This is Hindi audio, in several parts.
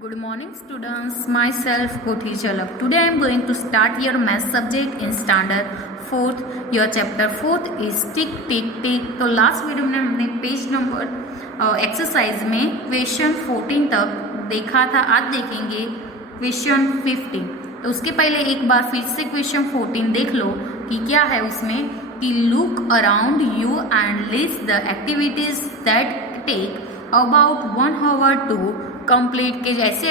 Good morning students, myself Kothi Chalak. Today I am going to start your math subject in standard 4th. Your chapter 4th is tick tick tick. तो लास्ट वीडियो में हमने पेज नंबर एक्सरसाइज में क्वेश्चन 14 तक देखा था. आज देखेंगे क्वेश्चन 15. तो उसके पहले एक बार फिर से क्वेश्चन 14 देख लो कि क्या है उसमें. कि look around you and list the activities that take about 1 hour to complete. के ऐसी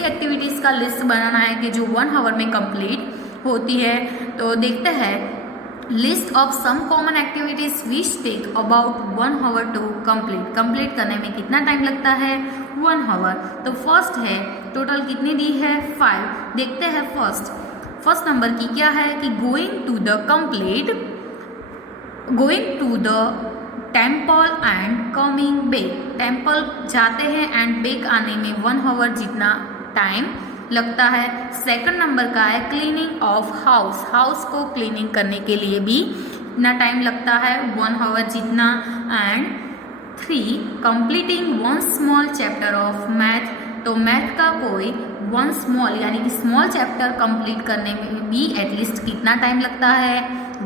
एक्टिविटीज़ का लिस्ट बनाना है कि जो 1 hour में कंप्लीट होती है. तो देखते हैं list of some common activities which take about 1 hour to complete करने में कितना टाइम लगता है 1 hour. तो फर्स्ट है, टोटल कितनी दी है 5. देखते हैं फर्स्ट नंबर की क्या है कि going to the temple and coming back. Temple जाते हैं एंड बैक आने में 1 hour जितना टाइम लगता है. सेकंड नंबर का है क्लीनिंग ऑफ हाउस को क्लीनिंग करने के लिए भी इतना टाइम लगता है 1 hour जितना. And 3 completing 1 small chapter of math. तो मैथ का कोई 1 small यानी कि स्मॉल चैप्टर कंप्लीट करने में भी एटलीस्ट कितना टाइम लगता है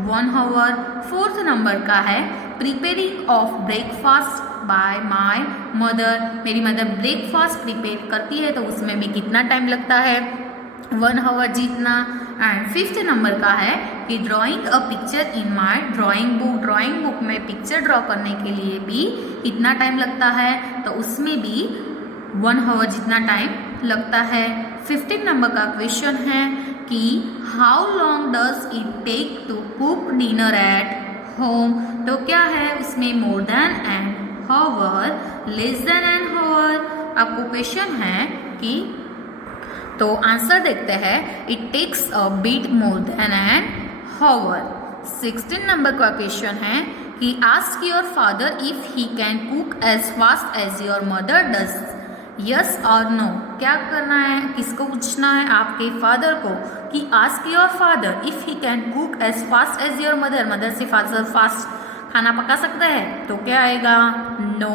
1 hour. फोर्थ नंबर का है preparing of breakfast by my mother. मेरी मदर ब्रेकफास्ट प्रिपेयर करती है तो उसमें भी कितना टाइम लगता है 1 hour जितना. एंड फिफ्थ नंबर का है कि drawing a picture in my drawing book में पिक्चर ड्रॉ करने के लिए भी कितना टाइम लगता है. तो उसमें भी 1 hour जितना टाइम लगता है. 15 नंबर का क्वेश्चन है कि how long does it take to cook dinner at home. तो क्या है उसमें more than an hour, less than an hour. आपको क्वेश्चन है कि तो आंसर देखते हैं. It takes a bit more than an hour. 16 number का क्वेश्चन है कि ask your father if he can cook as fast as your mother does. Yes और नो. क्या करना है, किसको पूछना है, आपके फादर को कि ask your father if he can cook as fast as your mother से फास्ट खाना पका सकता है. तो क्या आएगा नो.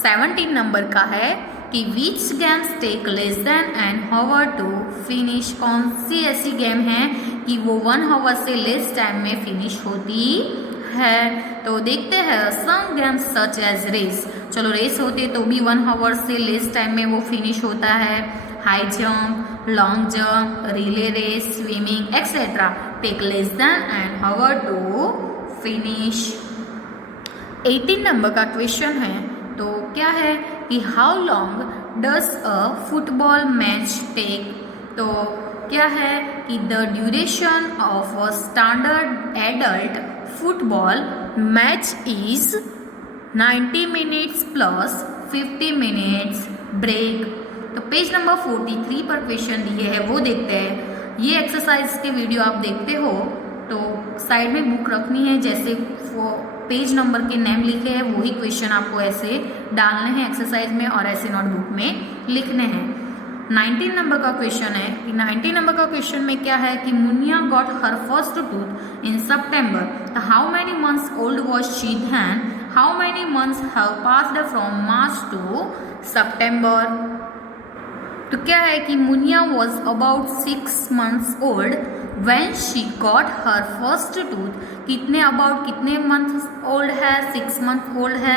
17 नंबर का है कि which games take less than an hour to finish. कौन सी ऐसी गेम है कि वो 1 hour से लेस टाइम में फिनिश होती है. तो देखते हैं some games such as race. चलो रेस होते तो भी 1 hour से लेस टाइम में वो फिनिश होता है. High jump, long jump, relay race, swimming etcetera take less than an hour to finish. 18 number का क्वेश्चन है. तो क्या है कि how long does a football match take. तो क्या है कि the duration of a standard adult football match is 90 minutes plus 50 minutes break. तो पेज नंबर 43 पर क्वेश्चन दिए है वो देखते हैं. ये एक्सरसाइज के वीडियो आप देखते हो तो साइड में बुक रखनी है. जैसे वो पेज नंबर के नेम लिखे हैं वही क्वेश्चन आपको ऐसे डालने हैं एक्सरसाइज में और ऐसे नोटबुक में लिखने हैं. 19 नंबर का क्वेश्चन है कि 19 नंबर का क्वेश्चन में क्या है कि Muniya got her first tooth in September. How many months old was she then. How many months have passed from March to September. तो क्या है कि Muniya was about 6 months old when she got her first tooth. कितने मंथ ओल्ड है 6 months ओल्ड है.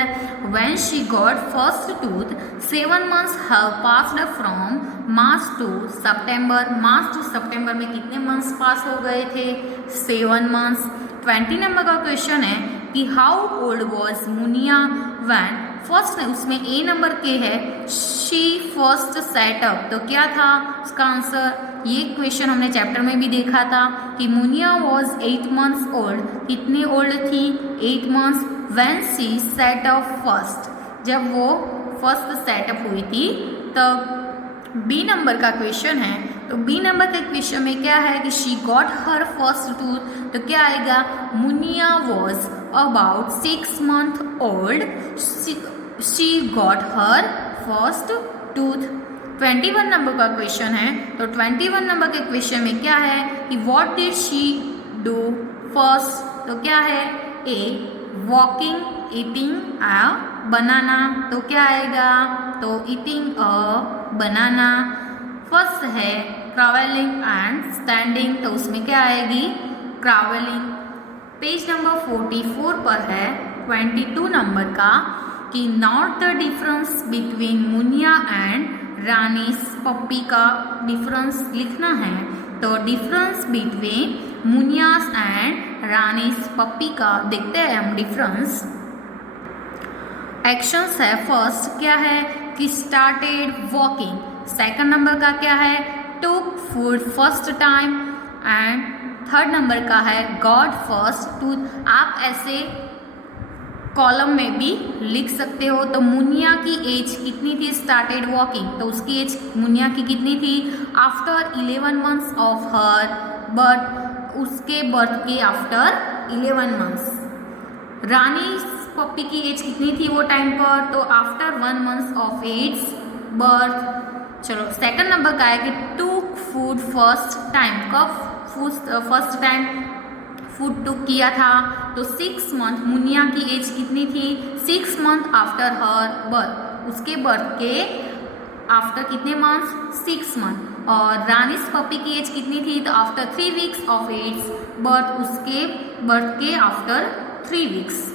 when she got first tooth 7 months have passed from March to September. March to September में कितने मंथ्स पास हो गए थे 7 months. 20 नंबर का क्वेश्चन है कि how old was Muniya when. First है उसमें ए नंबर के है शी फर्स्ट सेटअप. तो क्या था उसका आंसर. ये क्वेश्चन हमने चैप्टर में भी देखा था कि मुनिया वॉज 8 months ओल्ड. कितनी ओल्ड थी 8 months when she setup first. जब वो फर्स्ट सेटअप हुई थी तब. बी नंबर का क्वेश्चन है. तो बी नंबर के क्वेश्चन में क्या है कि she got her first tooth. तो क्या आएगा Muniya was about 6 months old. She got her first tooth. 21 number का क्वेश्चन है. तो 21 नंबर के क्वेश्चन में क्या है कि what did she do first. तो क्या है ए वॉकिंग, ईटिंग, बनाना. तो क्या आएगा तो ईटिंग अ बनाना। फर्स्ट है ट्रैवलिंग एंड स्टैंडिंग, तो उसमें क्या आएगी? ट्रैवलिंग। पेज नंबर 44 पर है 22 नंबर का कि note the difference between Muniya and Rani's puppy का डिफरेंस लिखना है। तो difference between Muniya's and Rani's puppy का देखते हैं हम डिफरेंस। एक्शंस है, फर्स्ट क्या है कि स्टार्टेड वॉकिंग, सेकंड नंबर का क्या है took food first time, and third number का है गॉड फर्स्ट टूथ। आप ऐसे कॉलम में भी लिख सकते हो। तो मुनिया की एज कितनी थी स्टार्टेड वॉकिंग, तो उसकी एज मुनिया की कितनी थी after 11 months of her birth, उसके बर्थ के आफ्टर 11 मंथ्स। रानी पप्पी की एज कितनी थी वो टाइम पर, तो after 1 month of its birth. चलो सेकंड नंबर का है कि टूक फूड फर्स्ट टाइम, कब फर्स्ट टाइम फूड टुक किया था, तो 6 मंथ। मुनिया की एज कितनी थी 6 मंथ आफ्टर हर बर्थ, उसके बर्थ के आफ्टर कितने मंथ्स 6 मंथ। और रानीस पप्पी की एज कितनी थी, तो after 3 weeks of its birth, उसके बर्थ के after 3 weeks.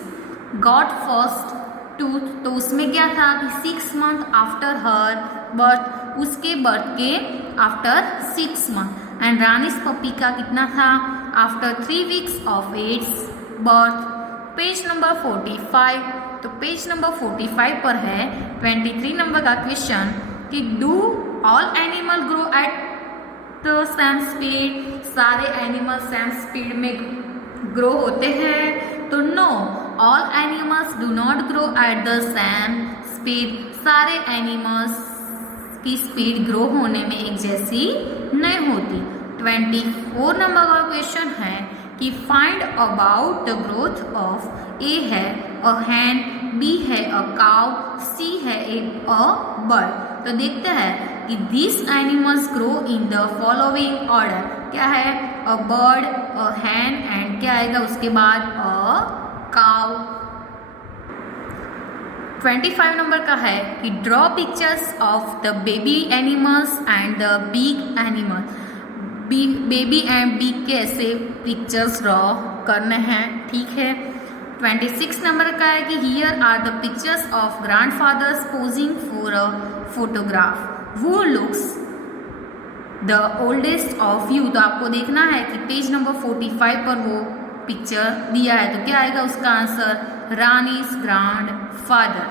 God first tooth, तो उसमें क्या था कि 6 मंथ आफ्टर हर बर्थ, उसके बर्थ के after 6 month. And Rani's puppy का कितना था after 3 weeks of its birth. Page number 45, तो पेज नंबर 45 पर है 23 नंबर का क्वेश्चन कि do all animal grow at the same speed, सारे एनिमल सेम स्पीड में ग्रो होते हैं, तो no, all animals do not grow at the same speed, सारे एनिमल्स की स्पीड ग्रो होने में एक जैसी नहीं होती। 24 नंबर का क्वेश्चन है कि find about the growth of, a है अ हैन, बी है अ काउ, सी है अ बर्ड। तो देखते हैं कि this animals grow in the following order, क्या है a bird, a Hahn and क्या आएगा उसके बाद अ काउ। 25 नंबर का है कि draw pictures of the baby animals and the big animal, baby and big के ऐसे पिक्चर्स ड्रॉ करने हैं, ठीक है। 26 नंबर का है कि here are the pictures of grandfathers posing for a photograph, who looks the oldest of you. तो आपको देखना है कि पेज नंबर 45 पर वो पिक्चर दिया है, तो क्या आएगा उसका answer Rani's grand father.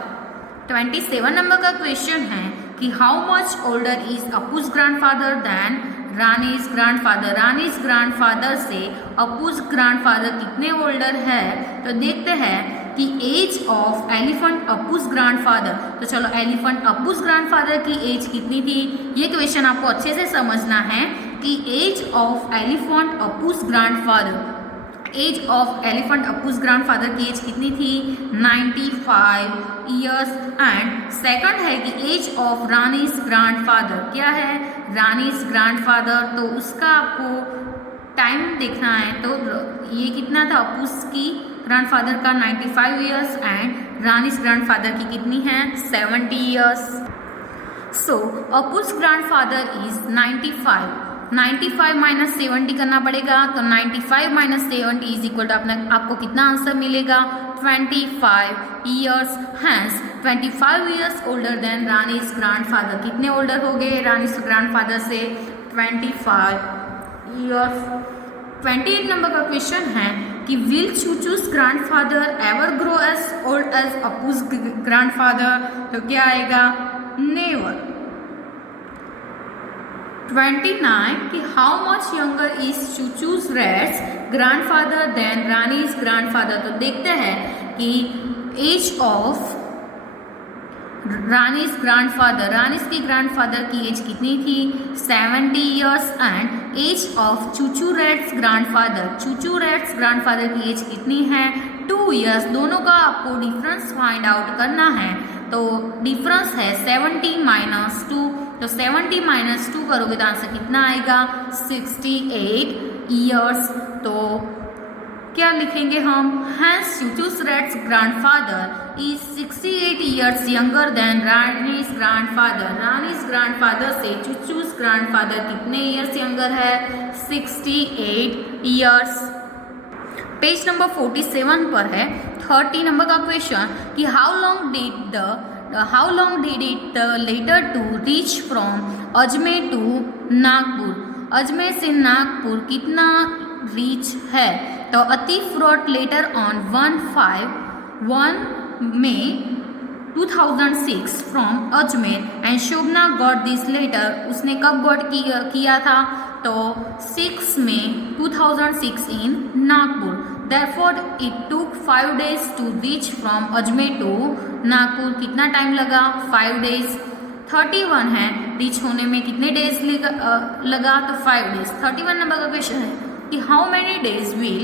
27 number का क्वेश्चन है कि how much older is Appu's grandfather than Rani's grandfather, Rani's grandfather से अपूज ग्रैंडफादर कितने ओल्डर है। तो देखते हैं कि age of elephant Appu's grandfather, तो चलो एलिफेंट अपूज ग्रैंडफादर की एज कितनी थी, ये क्वेश्चन आपको अच्छे से समझना है कि age of elephant Appu's grandfather, age of elephant Appu's grandfather की एज कितनी थी 95 ईयर्स। एंड सेकंड है कि एज ऑफ रानीस ग्रैंडफादर, क्या है रानीस ग्रैंडफादर, तो उसका आपको टाइम देखना है, तो ये कितना था अपूज की ग्रैंडफादर का 95 ईयर्स एंड रानीस ग्रैंडफादर की कितनी है 70 years. So Appu's grandfather is 95 minus 70 करना पड़ेगा, तो 95 माइनस 70 इज इक्वल टू आपको कितना आंसर मिलेगा 25 years. Hence 25 years older than Rani's grandfather, कितने ओल्डर हो गए रानीस ग्रैंडफादर से 25 ईयर्स। 28 नंबर का क्वेश्चन है कि will Chuchu's grandfather ever grow as old as Appu's grandfather, तो क्या आएगा नेवर। 29 कि how much younger is Chuchu's rat's grandfather than Rani's grandfather, तो देखते हैं कि age of Rani's grandfather, Rani's की ग्रैंडफादर की एज कितनी थी 70 years. And age of Chuchu rat's grandfather, Chuchu rat's grandfather की एज कितनी है 2 ईयर्स। दोनों का आपको डिफरेंस फाइंड आउट करना है, तो डिफरेंस है 70 माइनस 2, तो 70 माइनस 2 करोगे तो आंसर कितना आएगा 68 ईयर्स। तो क्या लिखेंगे हम? Hence Chuchu's rat's grandfather is 68 years younger than Rani's grandfather. Rani's grandfather से चूचूस ग्रैंडफादर कितने ईयर्स यंगर है? 68 ईयर्स। पेज नंबर 47 पर है 30 नंबर का क्वेश्चन कि how long did it letter to reach from Ajmer to Nagpur. Ajmer से नागपुर कितना रीच है? तो Atif wrote letter on 1 May 2006 from Ajmer and Shobhana got this letter। उसने कब गॉट किया था? तो 6 May 2006 in Nagpur. Therefore it took 5 days to reach from Ajmer to Nagpur. कितना टाइम लगा? 5 days। 31 है रीच होने में कितने डेज लगा? तो 5 days। 31 नंबर का क्वेश्चन है कि how many days will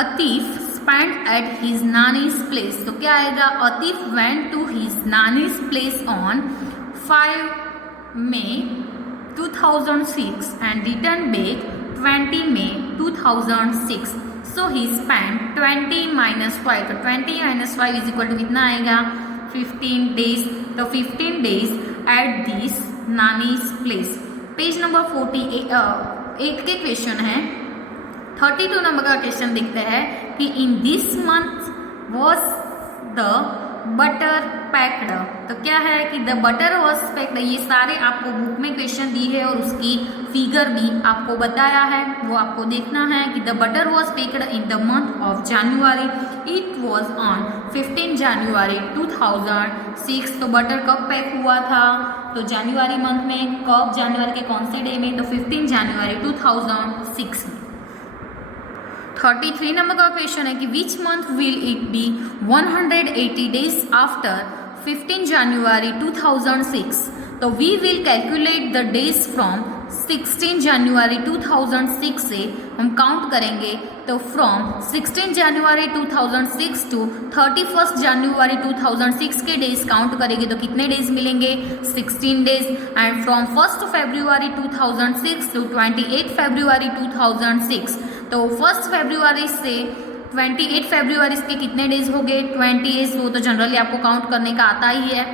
Atif spend at his nanny's place। तो क्या आएगा? Atif went to his nanny's place on 5 May 2006 and returned back 20 May 2006। So he spent 20 minus 5। तो 20 minus 5 is equal to कितना आएगा? 15 days। तो 15 days at this nanny's place। Page number 48 के क्वेश्चन है। 32 नंबर का क्वेश्चन देखते हैं कि in this month was the butter packed. तो क्या है कि द बटर वॉज पैक्ड। ये सारे आपको बुक में क्वेश्चन दी है और उसकी फिगर भी आपको बताया है, वो आपको देखना है कि the butter was packed in the month of January. It was on 15 January 2006। तो बटर कब पैक हुआ था? तो जनवरी मंथ में। कब? जनवरी के कौन से डे में? तो 15 जनवरी 2006 में। 33 नंबर का क्वेश्चन है कि which month will it be 180 days after 15 January 2006। तो we will calculate the days from 16 January 2006 से हम काउंट करेंगे। तो फ्रॉम 16 जनवरी 2006 टू 31 जनवरी 2006 के डेज काउंट करेंगे तो कितने डेज मिलेंगे? 16 days. And from 1 February 2006 to 28 February 2006। तो 1 फरवरी से 28 फरवरी के कितने डेज हो गए? 20 डेज। वो तो जनरली आपको काउंट करने का आता ही है।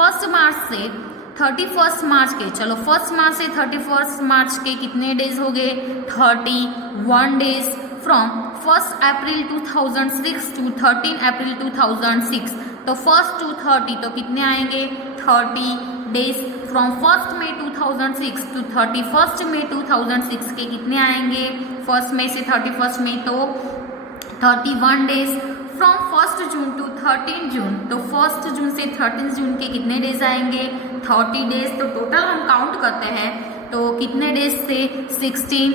1 मार्च से 31 मार्च के, चलो 1 मार्च से 31 मार्च के कितने डेज हो गए? 31 डेज। फ्रॉम 1 अप्रैल 2006 टू 13 अप्रैल 2006। तो 1 to 30 तो कितने आएंगे? 30 डेज। फ्रॉम 1 मई 2006 टू 31 मई 2006 के कितने आएंगे? 1 मई से 31 मई तो 31 डेज। फ्रॉम 1 जून टू 13 जून तो 1 जून से 13 जून के कितने डेज आएंगे? 30 डेज। तो टोटल हम काउंट करते हैं तो कितने डेज से? 16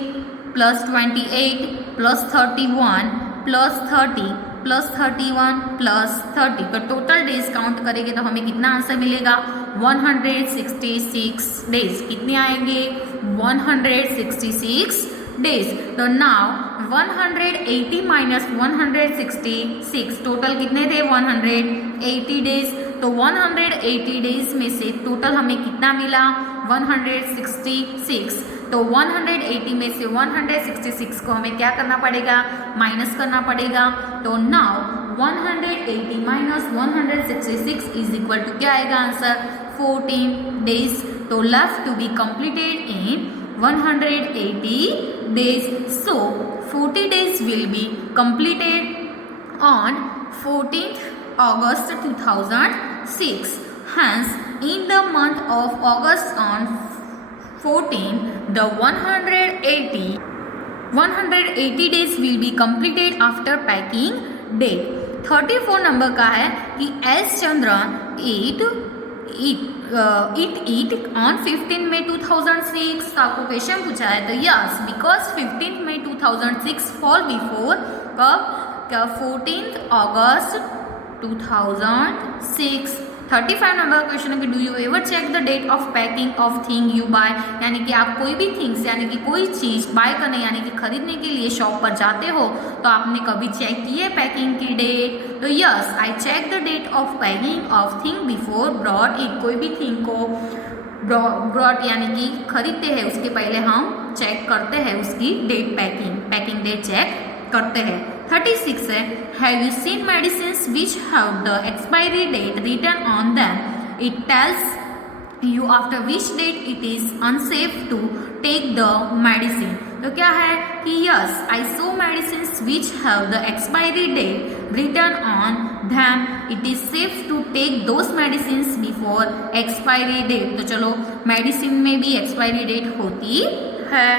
plus 28 plus 31 plus 30 plus 31 plus 30। तो टोटल डेज काउंट करेंगे तो हमें कितना आंसर मिलेगा? 166 डेज। कितने आएंगे? 166 डेज। तो नाउ 180 माइनस 166 टोटल कितने थे? 180 डेज। तो 180 डेज में से टोटल हमें कितना मिला? 166। तो 180 में से 166 को हमें क्या करना पड़ेगा? माइनस करना पड़ेगा। तो now 180 minus 166 is equal to क्या आएगा आंसर? 14 डेज। तो left to be completed in 180 days। So 40 days will be completed on 14th August 2006। Hence, in the month of August on 14, the 180 days will be completed after packing date। 34 number का है कि S Chandran eat on 15 May 2006। तो आपको क्वेश्चन पूछा है तो yes, because 15 May 2006 fall before कब? 14th August 2006। 35 नंबर का क्वेश्चन है कि do you ever check the date of packing of thing you buy. यानी कि आप कोई भी थिंग्स यानी कि कोई चीज़ बाय करने यानी कि खरीदने के लिए शॉप पर जाते हो तो आपने कभी चेक की है पैकिंग की डेट? तो yes, I check the date of packing of thing before brought it. कोई भी थिंग को ब्रॉट यानी कि खरीदते हैं उसके पहले हम चेक करते हैं उसकी डेट, पैकिंग डेट चेक करते हैं। 36 है, have you seen medicines which have the expiry date written on them, it tells you after which date it is unsafe to take the medicine। तो क्या है कि yes, I saw medicines which have the expiry date written on them, it is safe to take those medicines before expiry date। तो चलो मेडिसिन में भी एक्सपायरी डेट होती है।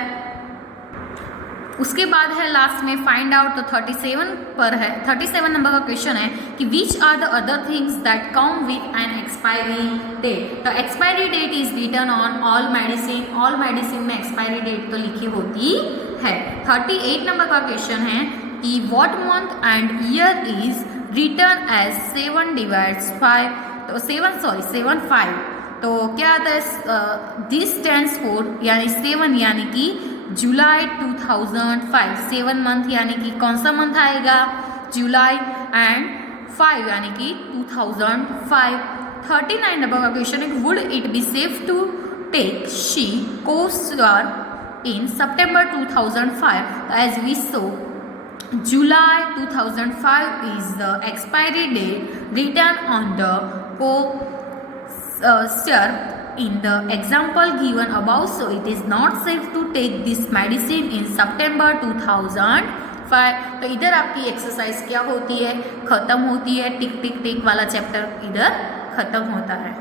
उसके बाद है लास्ट में फाइंड आउट, तो 37 पर है, 37 नंबर का क्वेश्चन है कि which are the other things that come with an expiry date. तो expiry date is written on all medicine में एक्सपायरी डेट तो लिखी होती है। 38 नंबर का क्वेश्चन है कि what month and year is written as 7 divides 5, तो 7 तो क्या आता है, दिस स्टैंड्स फॉर यानी 7 यानी कि जुलाई 2005, 7 मंथ यानी कि कौन सा मंथ आएगा, जुलाई, एंड 5 यानी कि 2005। 39 नंबर का क्वेश्चन है, would it be safe to take she course in September 2005, as we saw July 2005 is the expiry date written on the poster in the example given above, so it is not safe to take this medicine in September 2005। तो इधर आपकी एक्सरसाइज क्या होती है, खत्म होती है, टिक टिक टिक वाला चैप्टर इधर खत्म होता है।